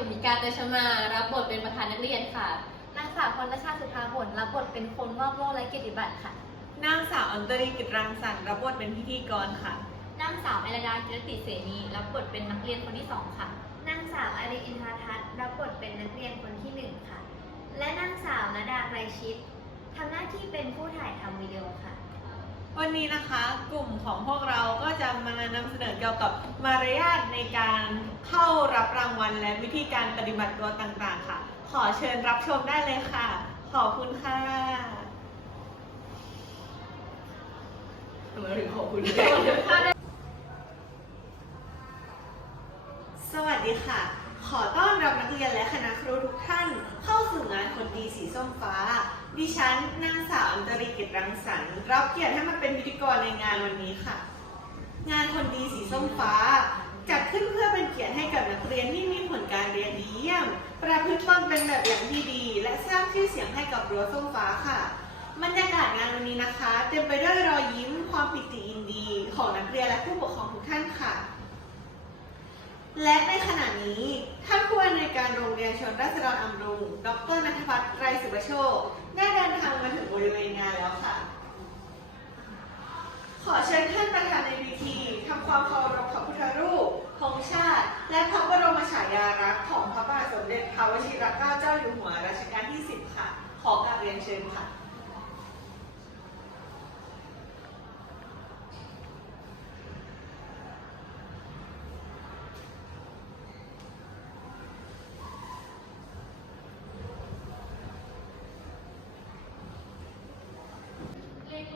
ข็มมิกาเตชมา รับบทเป็นประธานนักเรียนค่ะ นางสาวพรณชาสุธาผลรับบทเป็นคนมอบโล่และเกียรติบัตรค่ะ นางสาวอันตรีกิจรังสรรค์รับบทเป็นพิธีกรค่ะ นางสาวไอรดากิรติเสนีรับบทเป็นนักเรียนคนที่สองค่ะ นางสาวอารีอินทาทัศน์รับบทเป็นนักเรียนคนที่หนึ่งค่ะ และนางสาวนาดาไกรชิตทำหน้าที่เป็นผู้ถ่ายทำวิดีโอค่ะ วันนี้นะคะ กลุ่มของพวกเราก็จะมานำ เสนอเกี่ยวกับมารยาทในการเข้ารับรางวัลและวิธีการปฏิบัติตัวต่างๆ ค่ะ ขอเชิญรับชมได้เลยค่ะ ขอบคุณค่ะทำไมถึงขอบคุณสวัสดีค่ะ ขอต้อนรับนักเรียนและคณะครูทุกท่าน เข้าสู่งานคนดีสีส้มฟ้า ดิฉันนางสาวอันตรีกิจรังสรรค์รับเกียรติให้มาเป็นพิธีกรในงานวันนี้ค่ะ งานคนดีสีส้มฟ้า จัดขึ้นเพื่อเป็นเกียรติให้กับนักเรียนที่มีผลการเรียนดีเยี่ยม ประพฤติตนเป็นแบบอย่างที่ดี และสร้างชื่อเสียงให้กับรั้วส้มฟ้าค่ะบรรยากาศงานวันนี้นะคะ เต็มไปด้วยรอยยิ้มความปิติยินดี ของนักเรียนและผู้ปกครองทุกท่านค่ะ และในขณะนี้ท่านผู้อำนวยการโรงเรียนชนราษฎรอำรุง ดรนัทพัฒน์ไตรสุภโชคได้เดินทางมาถึงบริเวณงานแล้วค่ะ ขอเชิญท่านประธานในพิธีทำความเคารพพระพุทธรูปธงชาติ และพระบรมฉายาลักษณ์ของพระบา ทสมเด็จพระวชิรเกล้าเจ้าอยู่หัวรัชกาลที่ 10 ค่ะ ขอการเรียนเชิญค่ะ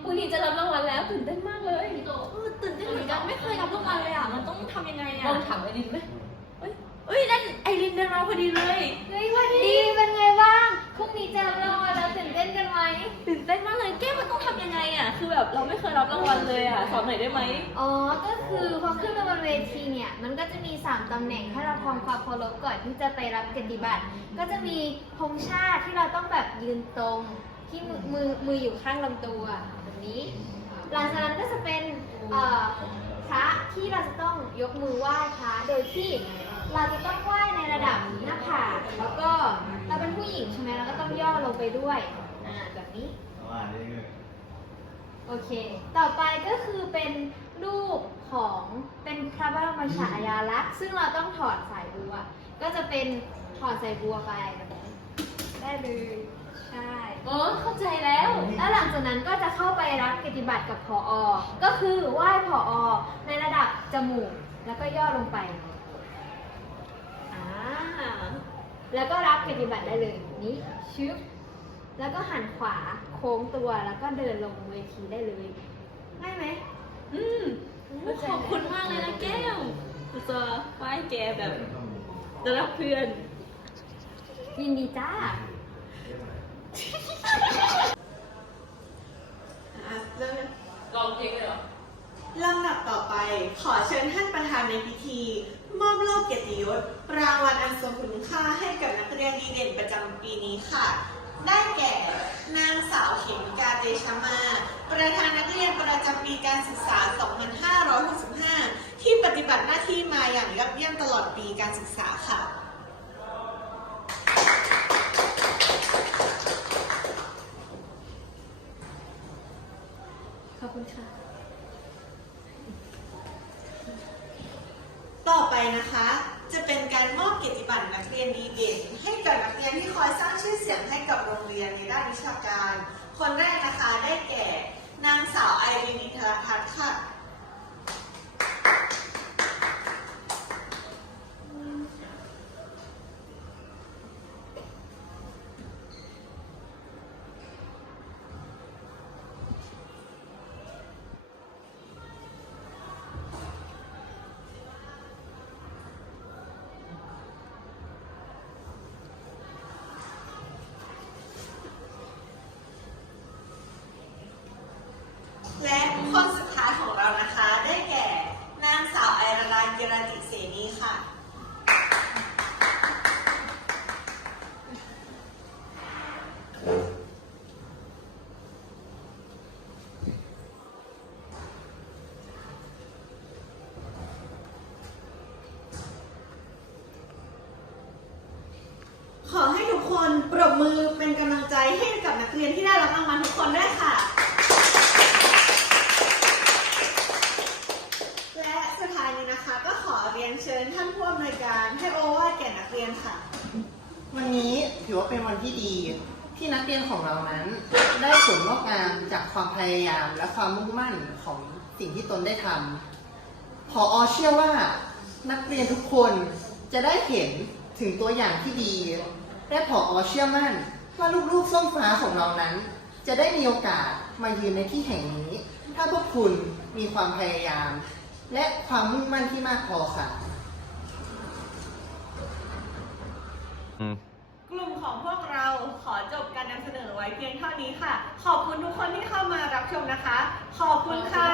พรุ่งนี้จะรับรางวัลแล้วตื่นเต้นมากเลยตื่นเต้นเหมือนกันไม่เคยรับรางวัลเลยอะ มันต้องทำยังไงลอะองถามไอรินไหมเอ้ยนั่นไอริ นเดินมาพอดีเลย เฮ้ยวันดีเป็นไงบ้างพรุ่งนี้จะรับรางวัลแล้วตื่นเต้นกันไหมตื่นเต้นมากเลยแก้มมันต้องทำยังไงอะ คือแบบเราไม่เคยรับรางวัลเลยอะ สอนหน่อยได้ไหม อ๋อ ก็คือพอขึ้นไปบนเวทีเนี่ย มันก็จะมี 3 ตำแหน่งให้เราทำความเคารพก่อนที่จะไปรับเกียรติบัตร ก็จะมีธงชาติที่เราต้องแบบยืนตรง ที่มือมือมืออยู่ข้างลำตัวแบบนี้ หลังจากนั้นก็จะเป็นเอ่อพระที่เราจะต้องยกมือไหว้พระโดยที่เราจะต้องไหว้ในระดับ ต้องย่อลงไปด้วย อ่าแบบนี้โอเค ต่อไปก็คือเป็นรูปของเป็นพระบรมฉายาลักษณ์ซึ่งเราต้องถอดสายบัว ก็จะเป็นถอดสายบัวไปแบบนี้ได้เลย ใช่อ๋อเข้าใจแล้ว แล้วหลังจากนั้นก็จะเข้าไปรับกิจบัตรกับผอก็คือไหว้ผอในระดับจมูก แล้วก็ย่อลงไป อ่า แล้วก็รับกิจบัตรได้เลย นี้ชึบ แล้วก็หันขวาโค้งตัวแล้วก็เดินลงเวทีได้เลยง่ายไหมอืมขอบคุณมากเลยนะแก้มจะไหว้แกแบบจะรับเพื่อน ยินดีจ้าอะเริ่มลองเพลงเลยเหรอลำดับต่อไปขอเชิญท่านประธานในพิธี มอบโล่เกียรติยศรางวัลอันทรงคุณค่าให้กับนักเรียนดีเด่นประจำปีนี้ค่ะ ได้แก่ นางสาวเขมิกาเตชมา ประธานนักเรียนประจำปีการศึกษา 2565 ที่ปฏิบัติหน้าที่มาอย่างยอดเยี่ยมตลอดปีการศึกษาค่ะขอบคุณค่ะ ต่อไปนะคะ จะเป็นการมอบเกียรติบัตรนักเรียนดีเด่นให้กับนักเรียนที่คอยสร้างชื่อเสียงให้กับโรงเรี ยนในด้านวิชาการ คนแรกนะคะได้แก่ นางสาวไอรินิธรพัฒน์ค่ะ คนสุดท้ายของเรานะคะ ได้แก่นางสาวไอรลากิรติเสนีค่ะ ขอให้ทุกคนปรบมือเป็นกำลังใจให้กับนักเรียนที่ได้รับรางวัลทุกคนด้วยค่ะ รียนเชิญท่านผู้อำนวยการให้โอวาทแก่นักเรียนค่ะ วันนี้ถือว่าเป็นวันที่ดี ที่นักเรียนของเรานั้น ได้ผลงอกงามจากความพยายามและความมุ่งมั่นของสิ่งที่ตนได้ทำพออเชื่อว่า นักเรียนทุกคนจะได้เห็นถึงตัวอย่างที่ดีและพออเชื่อมั่นว่าลูกๆส้มฟ้าของเรานั้น จะได้มีโอกาสมายืนในที่แห่งนี้ ถ้าพวกคุณมีความพยายาม และความมุ่งมั่นที่มากพอค่ะกลุ่มของพวกเราขอจบการนำเสนอไว้เพียงเท่านี้ค่ะ ขอบคุณทุกคนที่เข้ามารับชมนะคะ ขอบคุณค่ะ